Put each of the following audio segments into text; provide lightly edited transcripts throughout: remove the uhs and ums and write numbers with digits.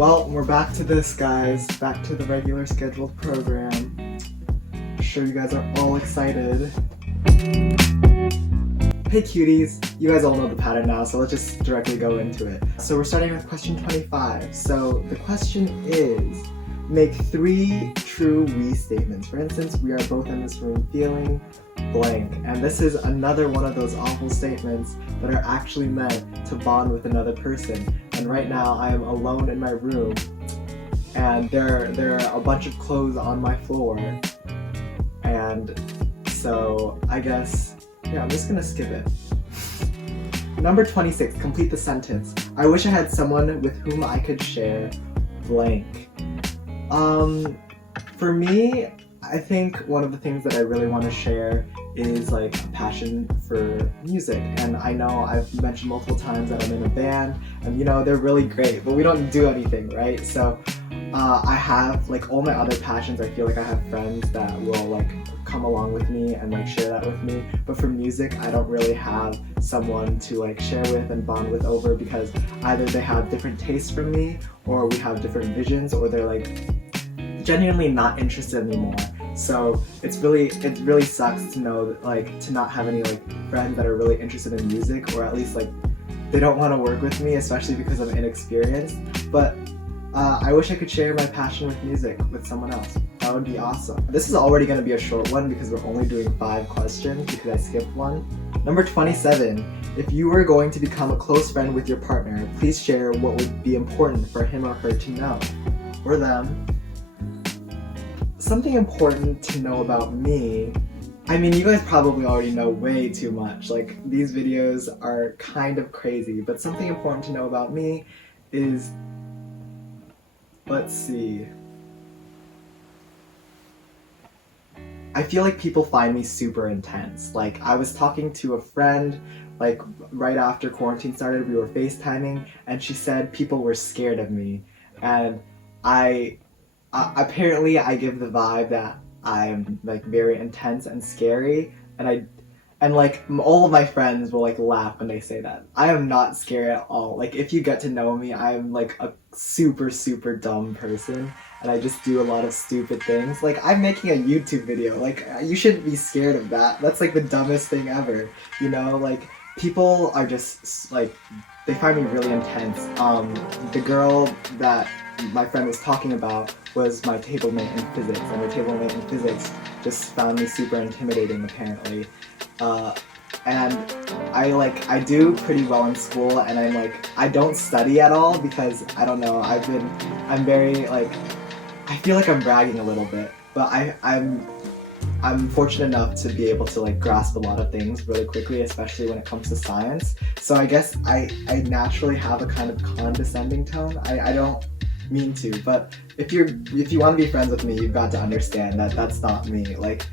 Well, we're back to this, guys. Back to the regular scheduled program. I'm sure you guys are all excited. Hey cuties, you guys all know the pattern now, so let's just directly go into it. So we're starting with question 25. So the question is, make 3 true we statements. For instance, we are both in this room feeling blank. And this is another one of those awful statements that are actually meant to bond with another person. And right now I am alone in my room and there are a bunch of clothes on my floor. And so I guess, yeah, I'm just gonna skip it. Number 26, complete the sentence. I wish I had someone with whom I could share blank. For me, I think one of the things that I really want to share is like a passion for music. And I know I've mentioned multiple times that I'm in a band and you know, they're really great, but we don't do anything, right? So I have like all my other passions. I feel like I have friends that will like come along with me and like share that with me, but for music I don't really have someone to like share with and bond with over, because either they have different tastes from me, or we have different visions, or they're like genuinely not interested anymore. So it really sucks to know that, like, to not have any like friends that are really interested in music, or at least like they don't want to work with me, especially because I'm inexperienced. But I wish I could share my passion with music with someone else. That would be awesome. This is already going to be a short one because we're only doing 5 questions because I skipped one. Number 27. If you were going to become a close friend with your partner, please share what would be important for him or her to know, or them. Something important to know about me. I mean, you guys probably already know way too much. Like, these videos are kind of crazy, but something important to know about me is, let's see. I feel like people find me super intense. Like, I was talking to a friend, like, right after quarantine started, we were FaceTiming, and she said people were scared of me. And apparently I give the vibe that I'm like very intense and scary, and like all of my friends will like laugh when they say that. I am not scary at all. Like, if you get to know me, I'm like a super dumb person, and I just do a lot of stupid things. Like, I'm making a YouTube video. Like, you shouldn't be scared of that. That's like the dumbest thing ever, you know? Like, people are just like, they find me really intense. The girl that my friend was talking about was my table mate in physics, and my table mate in physics just found me super intimidating apparently. And I do pretty well in school, and I don't study at all because I don't know, I'm very like, I feel like I'm bragging a little bit, but I'm fortunate enough to be able to like grasp a lot of things really quickly, especially when it comes to science. So I guess I naturally have a kind of condescending tone. I don't mean to, but if you want to be friends with me, you've got to understand that that's not me. Like,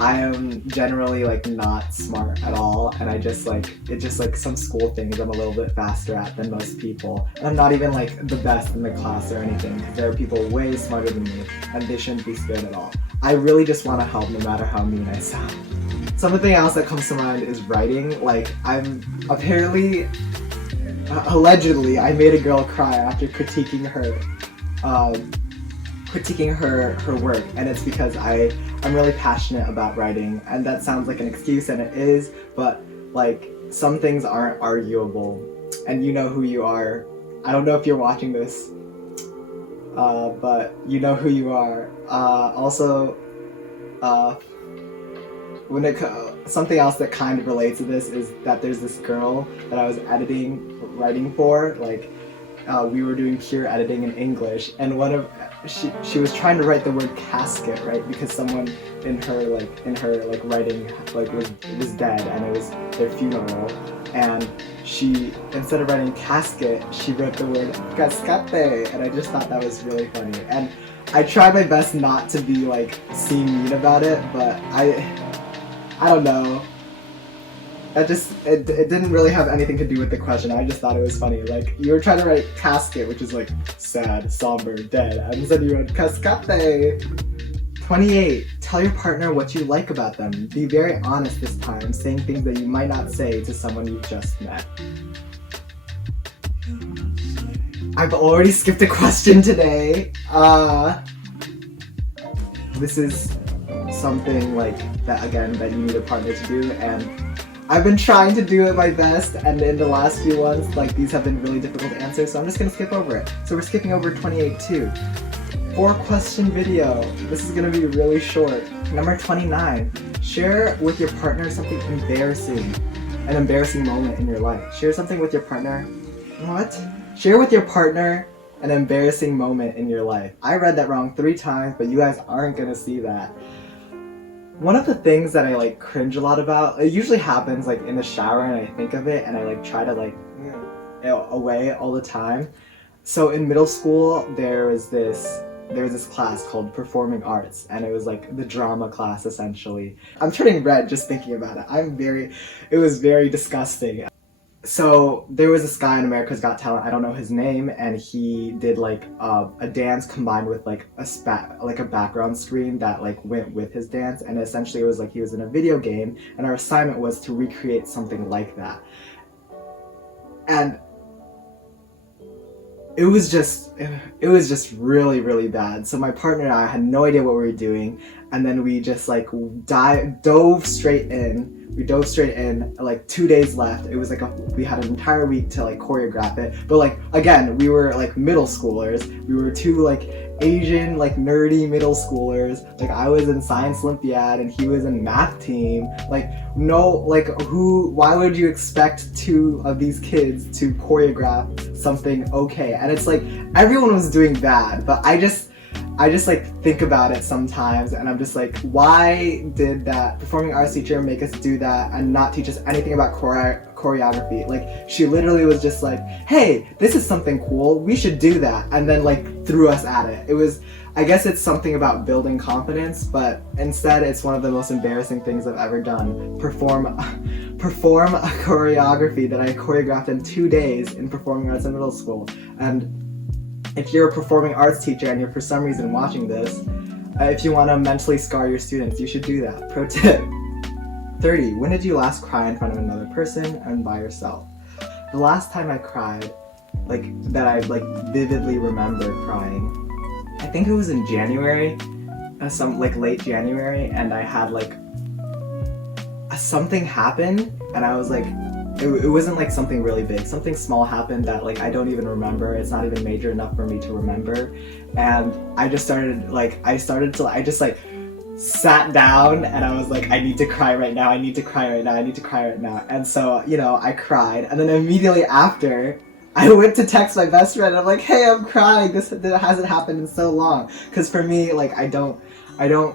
I am generally like not smart at all, and it's just like some school things I'm a little bit faster at than most people. And I'm not even like the best in the class or anything, because there are people way smarter than me, and they shouldn't be scared at all. I really just want to help no matter how mean I sound. Something else that comes to mind is writing. Like, I'm apparently, allegedly, I made a girl cry after critiquing her work, and it's because I'm really passionate about writing, and that sounds like an excuse, and it is, but like, some things aren't arguable, and you know who you are. I don't know if you're watching this, but you know who you are. Also, something else that kind of relates to this is that there's this girl that I was writing for, like, we were doing pure editing in English, and she was trying to write the word casket, right? Because someone in her writing was dead, and it was their funeral, and she, instead of writing casket, she wrote the word cascate, and I just thought that was really funny. And I tried my best not to be like seem mean about it, but I don't know. It didn't really have anything to do with the question. I just thought it was funny. Like, you were trying to write casket, which is like sad, somber, dead, and instead you wrote cascate. 28. Tell your partner what you like about them. Be very honest this time, saying things that you might not say to someone you just met. I've already skipped a question today. This is something like that again that you need a partner to do, and I've been trying to do it my best, and in the last few ones, like these have been really difficult to answer, so I'm just gonna skip over it. So we're skipping over 28 too. 4-question video. This is gonna be really short. Number 29. Share with your partner something embarrassing. An embarrassing moment in your life. Share something with your partner. What? Share with your partner an embarrassing moment in your life. I read that wrong 3 times, but you guys aren't gonna see that. One of the things that I like cringe a lot about, it usually happens like in the shower and I think of it and I like try to like away all the time. So in middle school there was this class called Performing Arts, and it was like the drama class essentially. I'm turning red just thinking about it. It was very disgusting. So there was this guy in America's Got Talent, I don't know his name, and he did like a dance combined with like a background screen that like went with his dance, and essentially it was like he was in a video game and our assignment was to recreate something like that. And it was just really, really bad. So my partner and I had no idea what we were doing, and then we just like dove straight in. We dove straight in, like 2 days left. It was like we had an entire week to like choreograph it. But like, again, we were like middle schoolers. We were 2 like Asian, like nerdy middle schoolers. Like I was in Science Olympiad and he was in math team. Like why would you expect 2 of these kids to choreograph something okay? And it's like, everyone was doing bad, but I just like think about it sometimes and I'm just like, why did that performing arts teacher make us do that and not teach us anything about choreography? Like she literally was just like, hey, this is something cool, we should do that, and then like threw us at it. It was, I guess it's something about building confidence, but instead it's one of the most embarrassing things I've ever done. Perform a choreography that I choreographed in 2 days in performing arts in middle school. And if you're a performing arts teacher and you're for some reason watching this, if you want to mentally scar your students, you should do that. Pro tip. 30. When did you last cry in front of another person and by yourself? The last time I cried, like that I like vividly remember crying, I think it was in January, late January, and I had like something happened and I was like, it wasn't like something really big. Something small happened that like I don't even remember. It's not even major enough for me to remember. And I just sat down and I was like, I need to cry right now. And so, you know, I cried. And then immediately after, I went to text my best friend and I'm like, hey, I'm crying. This hasn't happened in so long. Because for me, like, I don't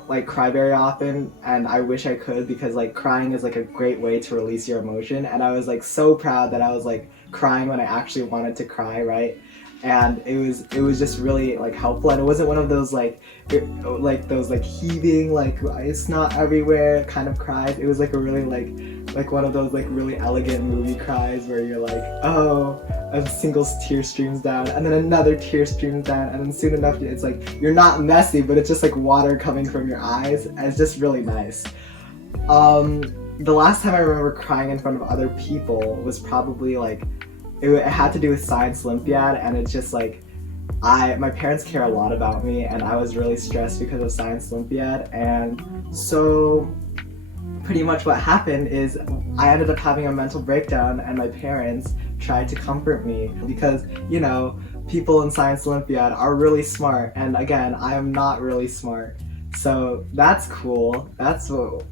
like cry very often, and I wish I could, because like crying is like a great way to release your emotion. And I was like so proud that I was like crying when I actually wanted to cry, right? And it was just really like helpful, and it wasn't one of those those heaving, like it's not everywhere kind of cries. It was like a really like one of those like really elegant movie cries where you're like, oh, a single tear streams down and then another tear streams down, and then soon enough it's like you're not messy, but it's just like water coming from your eyes, and it's just really nice. The last time I remember crying in front of other people was probably like, it had to do with Science Olympiad, and it's just like, my parents care a lot about me, and I was really stressed because of Science Olympiad, and so pretty much what happened is I ended up having a mental breakdown, and my parents tried to comfort me because, you know, people in Science Olympiad are really smart, and again, I am not really smart, so that's cool. That's what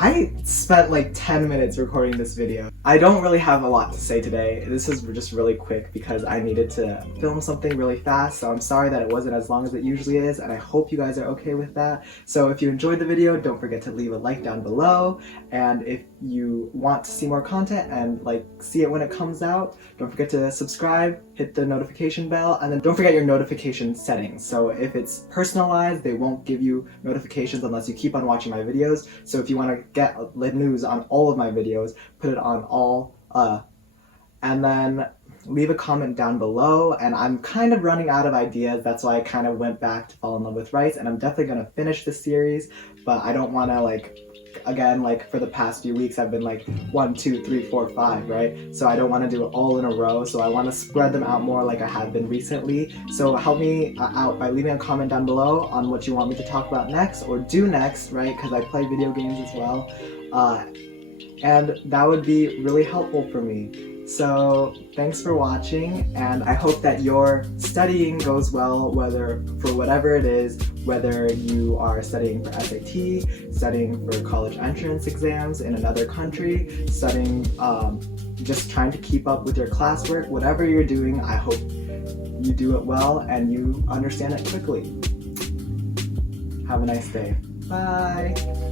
I spent like 10 minutes recording this video. I don't really have a lot to say today. This is just really quick because I needed to film something really fast, so I'm sorry that it wasn't as long as it usually is, and I hope you guys are okay with that. So if you enjoyed the video, don't forget to leave a like down below, and if you want to see more content and like see it when it comes out, don't forget to subscribe, hit the notification bell, and then don't forget your notification settings. So if it's personalized, they won't give you notifications unless you keep on watching my videos. So if you want to get news on all of my videos, put it on all, and then leave a comment down below. And I'm kind of running out of ideas, that's why I kind of went back to Fall in Love with Rice, and I'm definitely going to finish this series, but I don't want to like again, like for the past few weeks, I've been like 1, 2, 3, 4, 5, right? So I don't want to do it all in a row. So I want to spread them out more like I have been recently. So help me out by leaving a comment down below on what you want me to talk about next or do next, right? Because I play video games as well. And that would be really helpful for me. So thanks for watching, and I hope that your studying goes well, whether for whatever it is, whether you are studying for SAT, studying for college entrance exams in another country, studying, just trying to keep up with your classwork, whatever you're doing, I hope you do it well and you understand it quickly. Have a nice day. Bye!